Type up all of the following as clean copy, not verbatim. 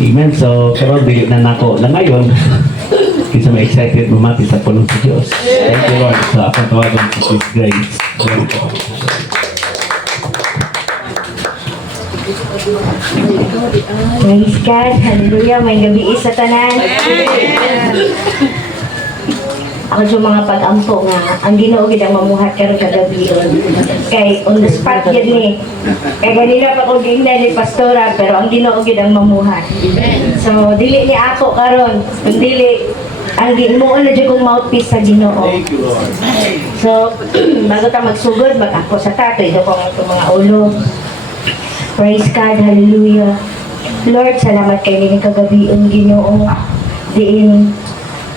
Amen. So, karon bigit na nako na ngayon. Kinsa may excited mamati sa pulong sa Dios. Thank you Lord sa akong tawagan sa His grace. Praise God. Hallelujah. May gabi sa tanan. Ako sa mga pag-ampo nga, ang Ginoo gid ang mamuhat karon kagabi. Kay on the spot gid ni. Kay ganila pa ko gingnan ni pastora pero ang Ginoo gid ang mamuhat. So dili ni ako karon, kundi ang Ginoo na jud kong mouthpiece sa Ginoo. So bago ta magsugod, mag-ako sa tatoy do ko ang mga ulo. Praise God, hallelujah. Lord, salamat kay ni kagabi ang Ginoo. Diin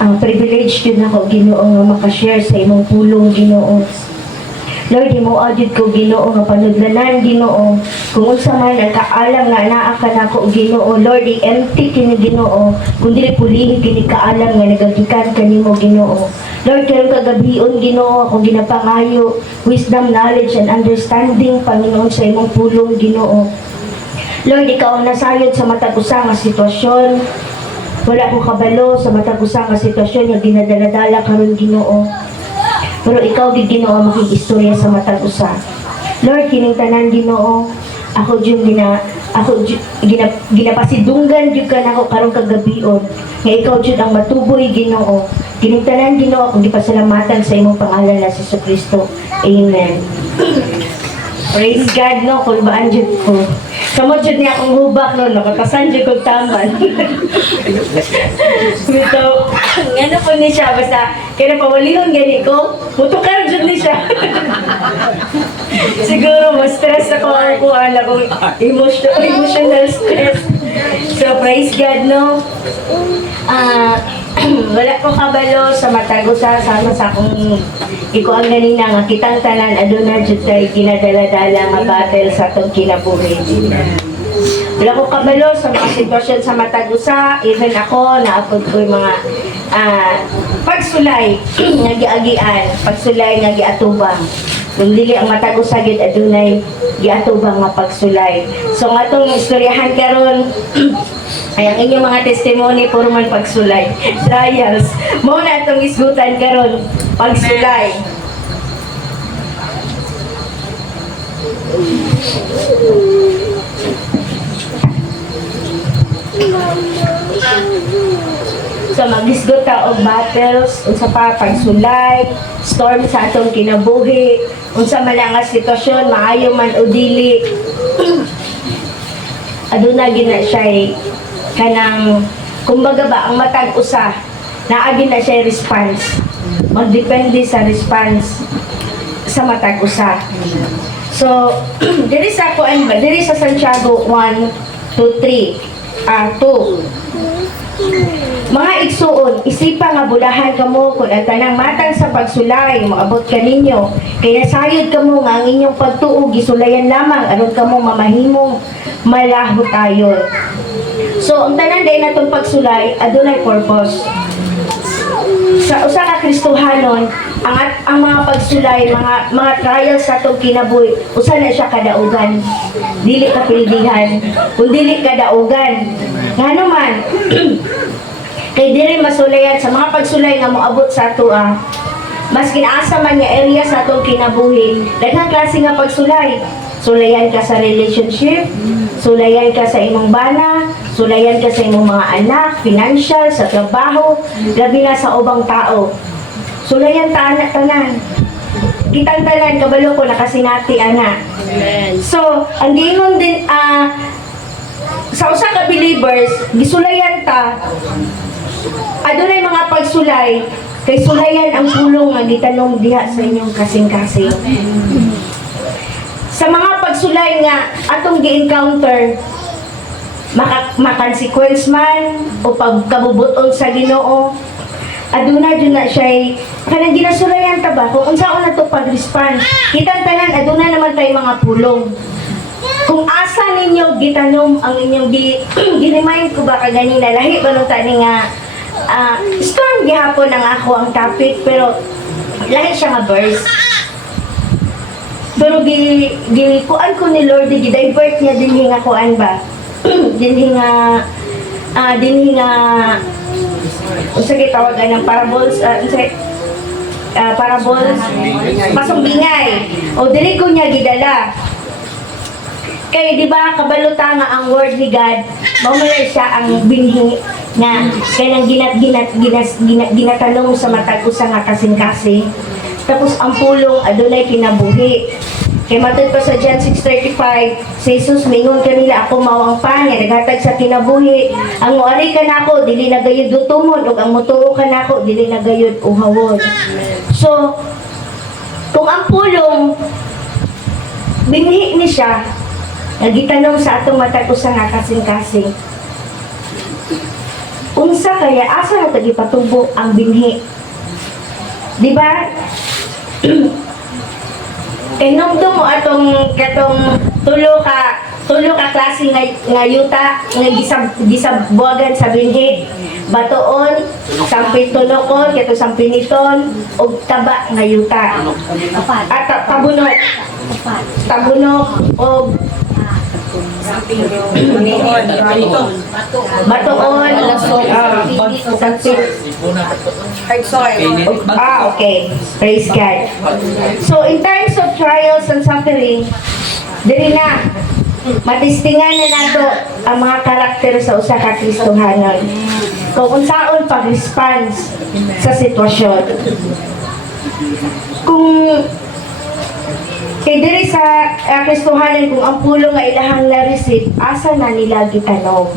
ang privilege yun ako, Ginoo, nga makashare sa imong pulong, Ginoo. Lord, imo adjud ko, Ginoo, nga panudlanan, Ginoo. Kung unsa man ang kaalam nga naa ka nako, Ginoo, Lord, i-empty kini, Ginoo. Kung dili pulihin kini kaalam nga nagagikan kanimo, Ginoo. Lord, karong kagabion, Ginoo, ako ginapangayo, wisdom, knowledge, and understanding, Panginoon, sa imong pulong, Ginoo. Lord, ikaw ang nasayod sa matag usa nga sitwasyon. Wala akong kabalo sa matag usa nga sitwasyon nga ginadala-dala karon, Ginoo. Pero ikaw gid, Ginoo, makig-istorya sa matag usa. Lord, kining tanan, Ginoo, ako ginapasidunggan jud ka nako karong kagabion. Nga ikaw jud ang matuboy, Ginoo. Kining tanan, Ginoo, akong gipasalamatan sa imong pangalan na si Jesucristo. Amen. Praise God, no, kulbaan jud ko. Kamot jud niya akong hubak, no, nakatasan jud ko taman. So, ano po ni siya, basta, kaya napawalihon gani ko, mutukar jud ni siya. Siguro, mas stress ako, alam kong emotional stress. So, praise God, no. Wala ko kabalo sa matagusa sama sa akong ikuan ganina nga kitang tanan aduna jud kay ginadala-dala nga battle sa atong kinabuhi. Wala ko kabalo sa mga sitwasyon sa matagusa, even ako naapod ko yung mga pagsulay nga giagian, pagsulay nga giatubang. Kung dili ang matagusa gid adunay giatubang nga pagsulay. So nga atong istoryahan karon ay ang inyong mga testimony puro man pagsulay. Trials. Mo na itong isgutan karon pagsulay. So magisgot ta og battles, unsa pa pagsulay, storm sa atong kinabuhi, unsa man ang sitwasyon, maayo man o dili. Aduna gina siya kanang kumbaga ba ang matag usa naagi na siya response, magdepende sa response sa matag usa. So diri sa kuan ba diri sa Santiago 1 to 3 2 mga igsuon, isipa nga bulahan kamo kung ang tanang matang sa pagsulay maabot kaninyo, kaya sayod kamo nga ang inyong pagtuo gisulayan lamang aron kamo mamahimong malaho tayo. So ang tanan day natong pagsulay adunay purpose. Sa usa ka Kristohanon, ang mga pagsulay, mga trials sa atong kinabuhi, usa na siya kadaugan. Dili ka pildihan, kung dili kadaugan. Ngano man kay diri masulayan sa mga pagsulay nga moabot sa ato mas kinaasa man nga area sa atong kinabuhi, daghang klase nga pagsulay. Sulayan ka sa relationship, sulayan ka sa imong bana, sulayan ka sa imong mga anak, financial, sa trabaho, labi na sa ubang tao. Sulayan ta anak tanan. Kitang tanan kabalo ko nakasinati ana. So, ang giingon din sa usa ka believers, gisulayan ta adunay mga pagsulay kay sulayan ang pulong nga gitanong diha sa inyong kasing-kasing. Sa mga pagsulay nga atong gi-encounter, makonsequence man o pagkabubuton sa Ginoo, aduna jud na siya kanang ginasulayan ta ba kung unsaon na to pag-response. Kitang tanan aduna naman tay mga pulong. Kung asa ninyo gitanom ang inyong gi-remind ko ba kaganina lahi ba nung tani nga storm gihapon ang ako ang topic pero lahi siya nga verse. Pero kuan ko ni Lord, gi-divert niya dinhi nga kuan ba? dinhi nga unsa gitawagan ng parables, parables, pasumbingay. O diri ko niya gidala. Kay di ba kabaluta nga ang word ni God, mao man siya ang binhi nga kanang ginatanong sa matag usa nga kasing-kasing. Tapos ang pulong adunay kinabuhi. Kay matod pa sa John 6:35, si Jesus mingon kanila, ako mao ang pan nga naghatag sa kinabuhi. Ang moari kanako dili na gayud dutumon ug ang motuo kanako dili na gayud uhawon. So kung ang pulong binhi ni siya, nagitanong sa atong matag usa nga kasing-kasing. Unsa kaya asa na tagipatubo ang binhi? Di ba? Inumdum mo atong tulo ka klase nga yuta nga gisabwagan sa binhi. Batoon, sampintunokon, kato sampiniton, ug taba nga yuta. At tabunok. Tabunok og batoon, okay. Praise God. So, in times of trials and suffering, dili na, matistingan na nato ang mga karakter sa usa ka Kristohanon. Kung unsaon pag-response sa sitwasyon. Kung kay diri sa Kristohanan, kung ang pulong nga ilahang na-receive, asa na nila gitanong.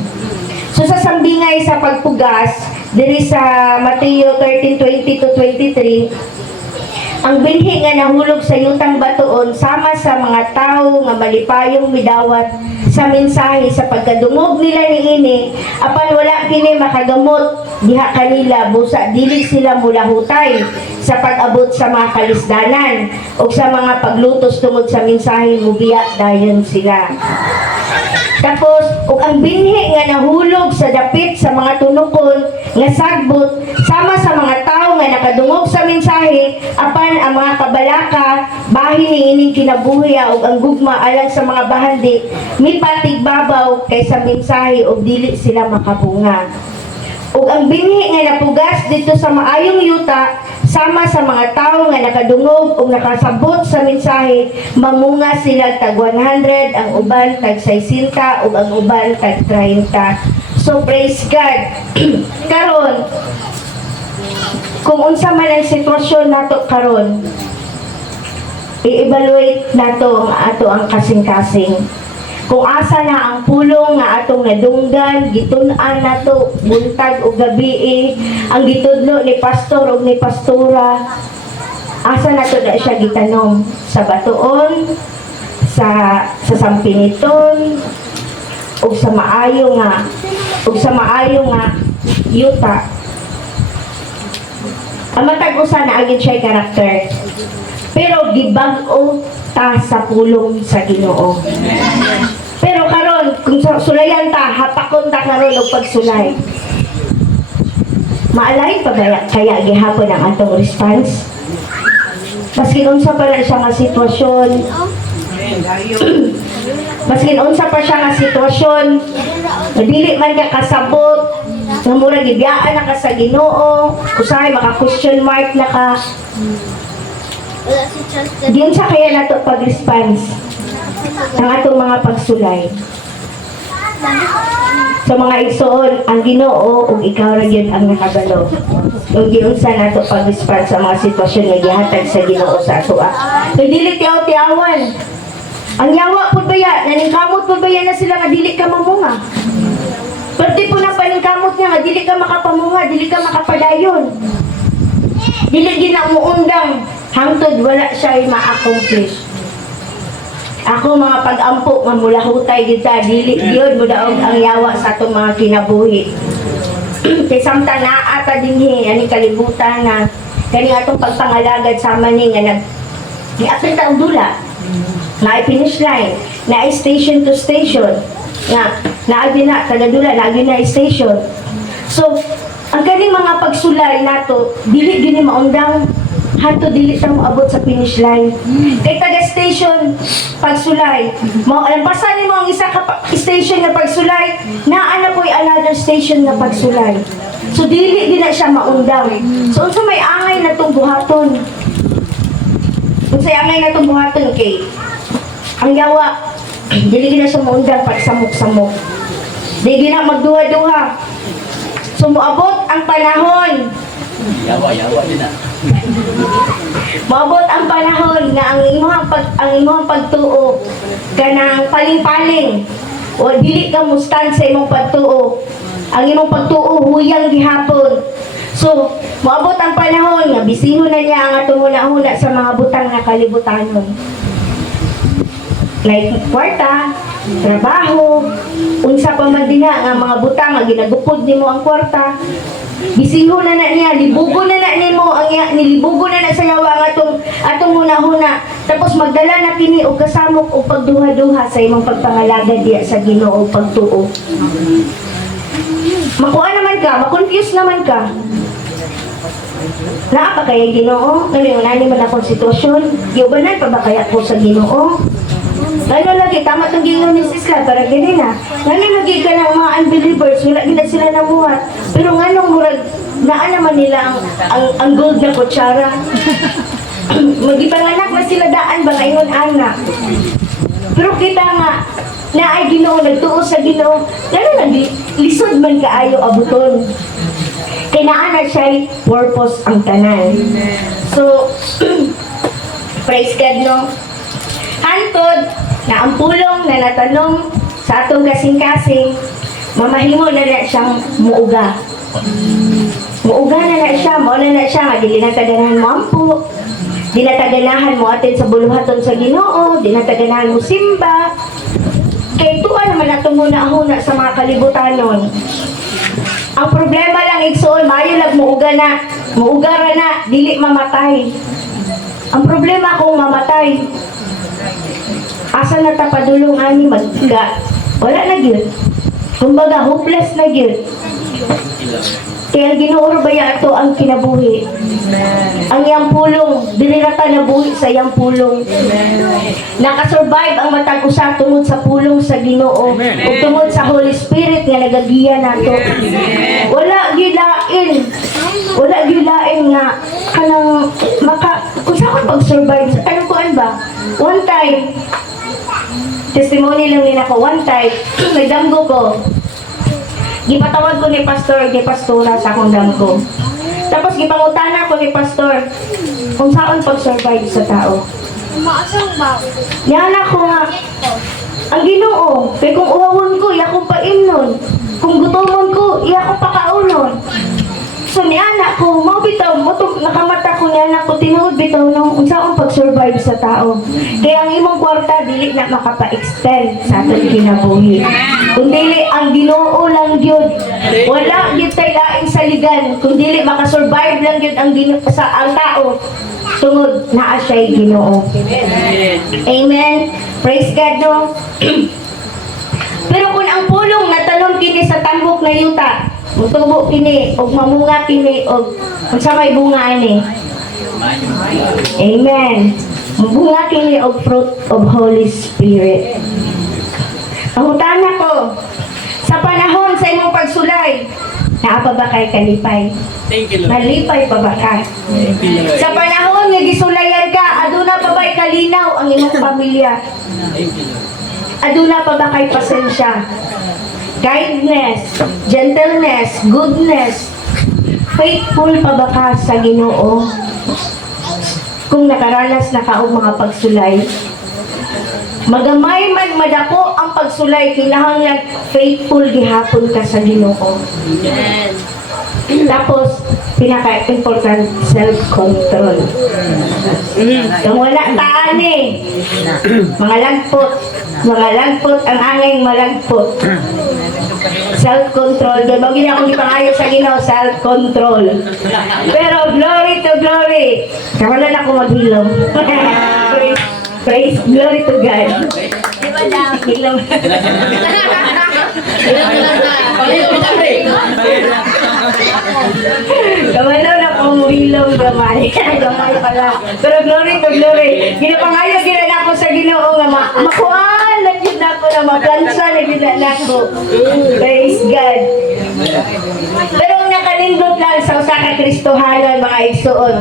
So sa sambingay sa pagpugas, diri sa Mateo 13:20-23, ang binhi nga nahulog sa yutang batuon sama sa mga tao nga malipayong midawat sa mensahe sa pagkadungog nila niini, apan wala kini makagamot diha kanila, busa dili sila mulahutay sa pag-abot sa mga kalisdanan o sa mga paglutos tungod sa mensahe, mubiya dayon sila. Tapos, ug ang binhi nga nahulog sa dapit sa mga tunukon nga sagbot sama sa mga tao nga nakadungog sa mensahe, apan ang mga kabalaka bahin ni ining kinabuhi ug ang gugma alang sa mga bahandi mipatig babaw kaysa mensahe ug dili sila makabunga. Ug ang binhi nga napugas dito sa maayong yuta sama sa mga tao nga nakadungog ug nakasabot sa mensahe, mamunga sila tag 100, ang uban tag 60 ug ang uban tag 30. So praise God. Karon, kung unsa man ang sitwasyon nato karon, i-evaluate nato ang kasing-kasing. Kung asa na ang pulong nga atong nadunggan, gitun-an nato buntag o gabi, ang gitudlo ni pastor o ni pastora, asa nato na siya gitanong sa batuon, sa sampiniton, o sa maayo nga yuta. Ang matag usa na agad siya karakter, pero gibag-o ta sa pulong sa Ginoo. Pero karon kung sulayan ta, hapakon ta karon og pagsulay. Maalay pa kaya gihapon ang atong response? Maski unsa pa na siya nga sitwasyon, maski unsa pa siya nga sitwasyon, dili man ka kasabot, nga mura gibiyaan na ka sa Ginoo, usahay maka-question mark na ka. Diyan sa kaya nato pag-response ng atong mga pagsulay. Sa mga igsoon, ang Ginoo ug ikaw ra gyud ang nakabalo. Ug giunsa nato pag-response sa mga sitwasyon nga gihatag sa Ginoo sa atoa. Kay dili tiaw-tiawan. Ang yawa pud baya, naningkamot pud baya na sila nga dili ka mamunga. Perti po na paningkamot niya nga dili ka makapamunga, dili ka makapadayon. Dili ginamuundang hangtod wala siya ma-accomplish. Ako mga pag-ampo nga mulahutay kita, dili gyud mo daog ang yawa sa atong mga kinabuhi. Kay samtang naata dinhi ani kalibutan na kani atong pagpangalagad sama ni nga nag giapil ta ang dula. Na finish line, na station to station. Nga naagi na kada dula, naagi na station. So ang kaning mga pagsulay nato dili gyud ni maundang Hanto dili ta mo abot sa finish line. Kay taga station pagsulay. Mo basa nimo ang isa ka station nga pagsulay, naa na po'y another station nga pagsulay. So dili din na siya maundang. So unsa may angay na tong buhaton? Unsay angay na tong buhaton kay ang yawa dili gina siya maundang pag samok-samok. Di gina magduha-duha. So moabot ang panahon. Yawa din na. Moabot ang panahon nga ang imong pagtuo kanang paling-paling o dili ka mo stand sa imong pagtuo. Ang imong pagtuo huyang gihapon. So, moabot ang panahon nga bisihon na niya ang atong huna-huna sa mga butang nga kalibutanon. Like kwarta, trabaho, unsa pa man din nga mga butang nga ginagupod nimo ang kwarta. Bisihon na niya, libugo na nimo ang nilibugo na sa yawa ang atong huna-huna. Tapos magdala na kini og kasamok og pagduha-duha sa imong pagpangalaga diya sa Ginoo og pagtuo. Makuha naman ka, makonfuse naman ka. Naa pa kaya Ginoo? Ngayon man akong sitwasyon. Iubanan pa ba kaya ko sa Ginoo? Lalo lagi, tama itong gingon ni Sisla, para ganun na. Ngayon lagi ka ng mga unbelievers, wala gila sila namuhat. Pero nganong murag, naan naman nila ang gold na kutsara. Magipanganak na sila daan ba ngayon anak. Pero kita nga, na ay Ginoo, nagtuo sa Ginoo, lalo na lisod man kaayo abuton. Kinaan na siya purpose ang tanan. So, praise God, no? Hantod na ang pulong na natanong sa atong kasing-kasing, mamahimo na na siyang muuga. Muuga na siya, mauna na siya, nga dili na taganahan mo ampo, di na taganahan mo atin sa buluhaton sa Ginoo, di na taganahan mo simba. Kaya tuwa naman atong huna-huna sa mga kalibutanon. Ang problema lang igsoon, mayo lang muuga ra na, dili mamatay. Ang problema kung mamatay, asa na tapadulong ani magga, wala na gyud. Kumbaga hopeless na gyud. Kaya Ginoo baya ato ang kinabuhi. Ang iyang pulong, dili ra ta nabuhi sa iyang pulong. Nakasurvive ang matag usa tungod sa pulong sa Ginoo ug tungod sa Holy Spirit nga nagagiya nato. Wala gilain. Wala gilain nga kanang kung saan ko pag-survive, ano kuan ba? One time, testimony lang din ako, one time, nagdamgo ko. Gipatawag ko ni pastor, pastora sa akong damgo. Tapos gipangutana ko ni pastor kung saan pag-survive sa tao. Yan ako nga, ang Ginoo, kay kung uhawon ko, iya kong paimnon. Kung gutomon ko, iya kong pakaunon. So ni anak ko, mau bitaw mo to, nakamata ko ni anak ko, tinuod bitaw nung unsaon pag-survive sa tao. Kaya ang imong kwarta, dili na makapa-extend sa atong kinabuhi. Kung dili, ang Ginoo lang yun. Wala yun tayo laing saligan. Kung dili, makasurvive lang yun ang tao. Tungod na siya'y Ginoo. Amen. Praise God, no? Pero kung ang pulong natalong kini sa tambok na yuta, mutubo kini, o mamunga kini, o kung sa may bunga ni. Amen. Mabunga kini o fruit of Holy Spirit. Pangutana ko, sa panahon sa imong pagsulay, naa pa ba kay kalipay? Thank you, Lord. Malipay pa ba ka? Thank you, Lord. Sa panahon nga gisulayan ka, aduna pa ba kalinaw ang imong pamilya? Thank you, Lord. Aduna pa ba kay pasensya? Kindness, gentleness, goodness, faithful pa ba ka sa Ginoo? Kung nakaranas na ka og mga pagsulay, magamay man madako ang pagsulay, kinahanglan faithful gihapon ka sa Ginoo. Tapos, pinaka-important, self-control. Kung wala taan mga lagpot ang angay malagpot. Self-control. Doon mo gina akong ipangayo sa Ginoo, self-control. Pero glory to glory. Kamalan ako maghilom. Praise, glory to God. Di ba daw? Hilom. Kamalaw na akong hilom gamay. Gamay pala. Pero glory to glory. Ginapangayo ginala ko sa Ginoo nga makuan lang yun ako na maplansa na ginala ko. Praise God. Pero ang nakalindot lang sa usa ka Kristohanon mga igsoon.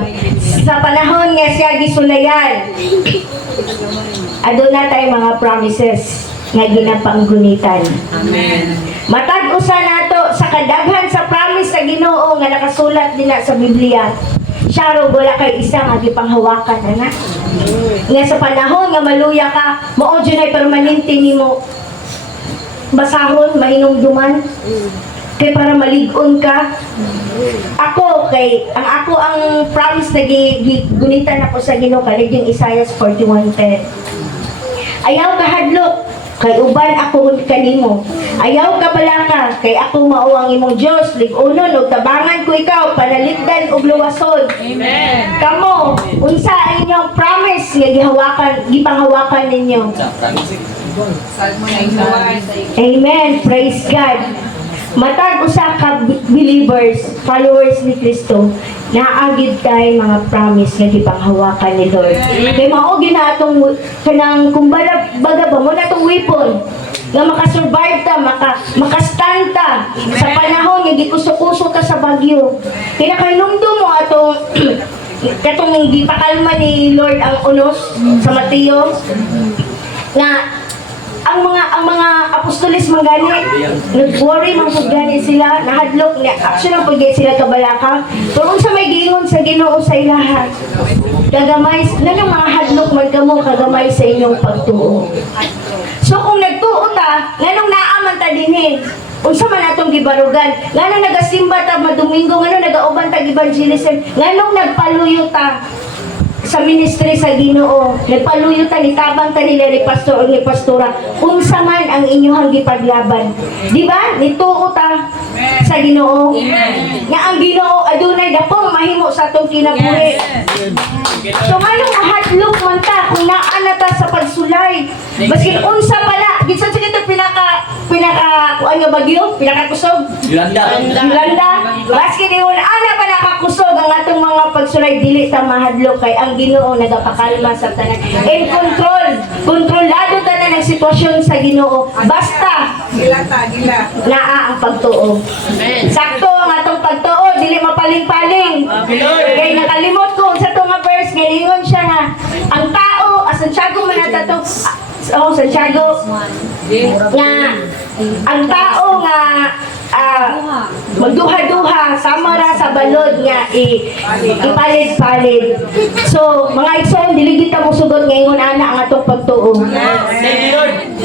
Sa panahon nga siya gisulayan. Aduna tay mga promises nga ginapanggunitan. Amen. Matag usa nato sa kadaghan sa promise sa Ginoo nga nakasulat din sa Biblia. Siya raw wala kay isa nga gipanghawakan ana. Nga sa panahon nga maluya ka, mao jud ay permanente nimo basahon, mahinumduman. Kay para malig-on ka. Ako ang promise na gunitan ako sa Ginoo kalig Isaiah 41:10. Ayaw ka hadlok, kay uban ako kanimo. Ayaw ka balaka, kay ako mao ang imong Dios. Lig-unon ug tabangan ko ikaw, panaligdan ug luwason. Amen. Kamo, unsa ang inyong promise nga gipanghawakan ninyo? Amen. Praise God. Matag usa ka believers, followers ni Kristo, naagid tay mga promise nga gipanghawakan ni Lord. Kay mao ginatong kanang kumbaga baga ba mo natong weapon nga makasurvive ta, makastand ta sa panahon nga gikuso-kuso ta sa bagyo. Kinakanumdum mo atong katong gipakalma ni Lord ang unos sa Mateo nga ang mga apostoles mangani nag-worry man pud gani sila nahadlok ni action ang pud sila kabalaka pero unsa may giingon sa Ginoo sa ilaha kagamay nanong mga hadlok man kamo kagamay sa inyong pagtuo. So kung nagtuo ta nganong naaman ta dinhi unsa man atong gibarugan nganong nagasimba ta madomingo nganong nagauban ta evangelism nganong nagpaluyo ta sa ministry sa Ginoo, nagpaluyo ta ni tabang ta nila ni pastor o ni pastora, unsa man ang inyong gipaglaban. Di ba? Nituo ta sa Ginoo. Nga ang Ginoo adunay dakong mahimo sa atong kinabuhi. So ngayong mahadlok man ta kung naa na ta sa pagsulay. Basin unsa pala, bisan sa kito pinaka kuan nga bagyo, pinakakusog. Yolanda. Basin diyon ana pa nakakusog ang atong mga pagsulay dili ta mahadlok kay ang Ginoo nagapakalma sa tanan. In control. Kontrolado tanan ang sitwasyon sa Ginoo. Basta naa ang pagtuo. Sakto ang atong pagtuo, dili mapaling-paling. Kay nakalimot ko sa itong verse, ngayon siya na ang tao, Santiago man natatong, Santiago, nga ang tao nga magduha-duha sama ra sa balod nga ipalit-palit. So mga igsoon dili kita mo sugod ngayon ana ang atong pagtuo.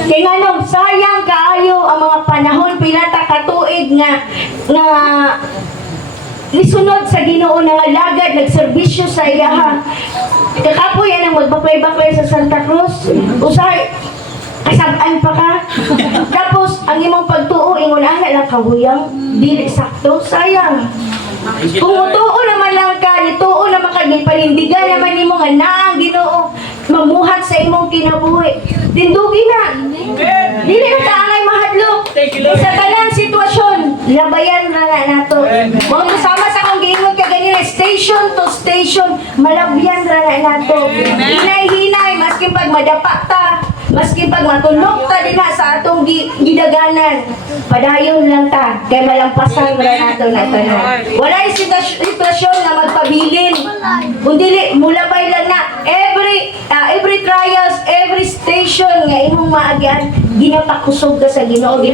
Kay nganong sayang kaayo ang mga panahon pila ta katuig nga nisunod sa Ginoo nga lagad nagserbisyo sa iyaha. Kakapoy yan ang magbaklay-baklay sa Santa Cruz. Usay kasabaan pa ka. Tapos ang imong pagtuo ingon ana lang kahuyang dili sakto sayang. Kung utuo naman lang ka, nituo naman ka, panindigan naman nimo nga naang Ginoo mamuhat sa imong kinabuhi. Tindugi na. Dili na kaangay mahadlok. Sa tanang sitwasyon, labayan na nato. Mo sama sa akong giingon ka ganina station to station, malabyan ra na nato. Hinay-hinay maski pag madapa ta, maski pag matulog ta dinha sa atong gidaganan. Padayon lang ta kay malampasan ra nato na tanan. Walay sitwasyon nga magpabilin. Kundi mulabay lang na every trials, every station nga imong maagyan ginapakusog ka sa Ginoo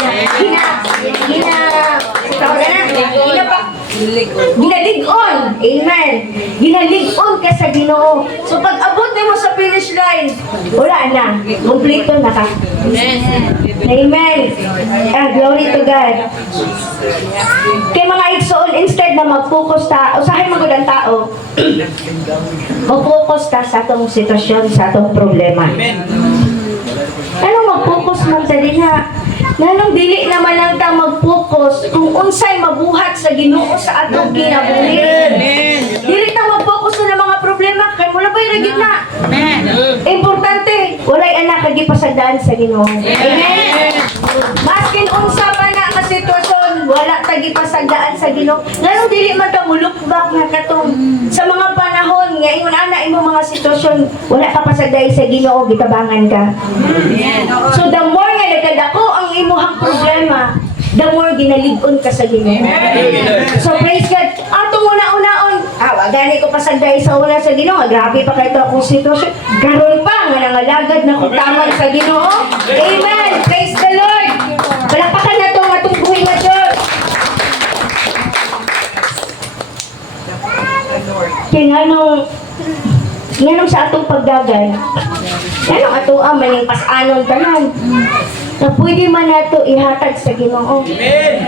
ginaligon. Amen. Ginaligon ka sa Ginoo. So pag abot mo sa finish line, wala na. Kompleto na ka. Amen. Glory to God. Kay mga igsoon, instead na mag-focus ta, usahay magud ang tao, mag-focus ta sa atong sitwasyon, sa atong problema. Ano mag-focus man ta din ha? Nanong dili naman lang ta mag-focus kung unsay mabuhat sa Ginoo sa atong kinabuhi. Dili ta mag-focus sa mga problema kay mula ba iragid na. Importante, walay anak kagi pasagdaan sa Ginoo. Amen. Maskin unsa pa na ka sitwasyon, wala tagi pasagdaan sa Ginoo. Ngano dili man ka mulukbak nga katong sa mga panahon nga ingon ana imo mga sitwasyon wala ka pasagday sa Ginoo gitabangan ka. So the more nga nagkadako ang imuhang problema, the more ginalig-on ka sa Ginoo. So praise God. Ato una-unaon, gani ko pasagday sa una sa Ginoo. Grabe pa kay to akong sitwasyon. Karon pa nga nangalagad na kutaman sa Ginoo. Amen. Praise the Lord. Palakpakan na to ang atong buhay nga Diyos. Kaya nganong sa atong pagdagan, nganong ato maning pas-anon tanan, na pwede man nato ihatag sa Ginoo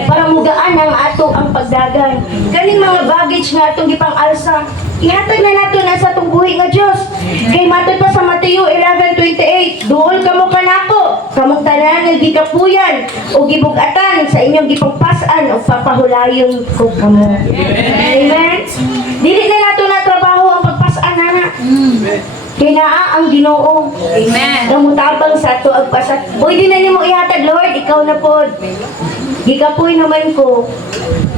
para mugaan ang ato ang pagdagan. Kaning mga baggage nga atong gipang-alsa, ihatag na nato na sa atong buhi nga Dios. Kay matod pa sa Mateo 11:28, duol kamo kanako, kamong tanan nga gikapuyan o gibug-atan sa inyong gipagpas-an o papahulayon ko kamo. Amen. Dili na nato na trabaho ang pagpas-an nana. Kinaa ang Ginoo. Amen. Namutabang sa ato agpasat. Pwede na nimo ihatag, Lord, ikaw na pod. Gikapoy naman ko.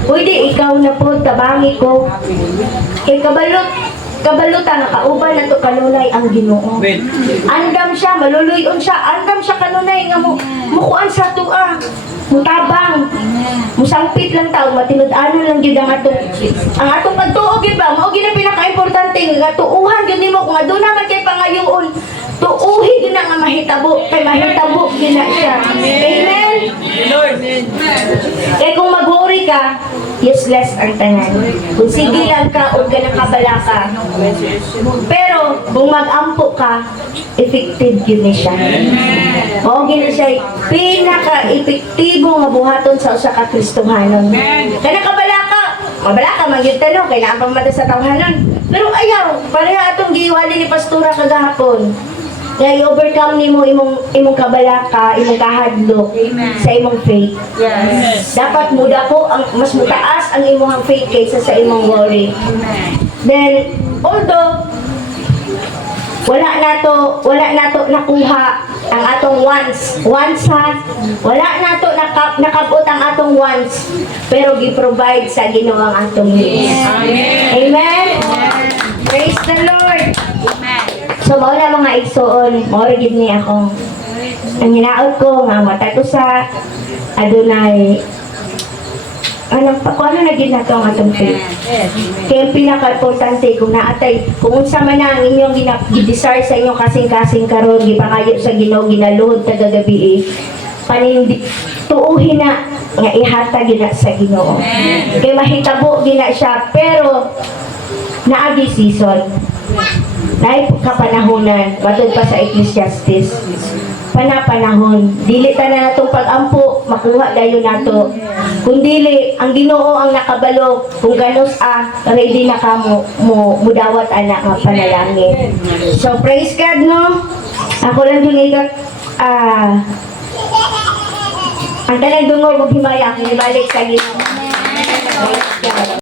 Pwede ikaw na pod, tabangi ko. Kay kabalutan nakauban na to kanunay ang Ginoo. Andam siya, maluluyon siya, andam siya kanunay nga mukuan sa tua. Mutabang. Musangpit lang tao, matinud-ano lang gyud ang atong pagtuo gyud ba? Mao gyud ang pinaka-importante nga tuuhan gyud nimo kung aduna man kay pangayoon. Tuuhi gyud na nga mahitabo, kay mahitabo gyud na siya. Amen. Kaya kung mag-worry ka, useless ang tanan. Kung sige lang ka o nakabala ka. Pero kung mag-ampo ka, effective yun na siya. O gina siya, pinaka-epektibo nga buhaton sa usa ka Kristohanon. Kaya nakabala ka, mabala ka, magyutano, kaya naapang mata sa tawhanon. Pero ayaw, pareha atong giwali ni Pastora kagahapon. Nga i-overcome nimo imong kabalaka, imong kahadlok sa imong faith. Yes. Dapat muda ko ang mas mutaas ang imong faith kaysa sa imong worry. Then although wala nato nakuha ang atong wants ha. Wala nato nakabot ang atong wants, pero gi-provide sa Ginoo ang atong needs. Amen. Praise the Lord. So, mao na mga igsoon, mao gid ni akong ang hinaot ko nga matag ko sa adunay ano na gid nato ang atong faith. Kaya ang pinaka-importante kung naatay kung unsa man ang inyong gi-desire sa inyong kasing-kasing karon gipangayo sa Ginoo ginaluhod tagagabi panindi tuuhin na nga ihatag gina sa Ginoo. Kay mahitabo gina siya pero naagi season. Naay kapanahonan, batod pa sa Ecclesiastes. Panapanahon. Dili ta na natong pag-ampo, makuha dayon nato. Kung dili, ang Ginoo ang nakabalo, kung ganos ready na ka mo mudawat anak nga panalangin. So praise God no. Ako lang yung ang tanan dungo maghimaya, ibalik sa Ginoo.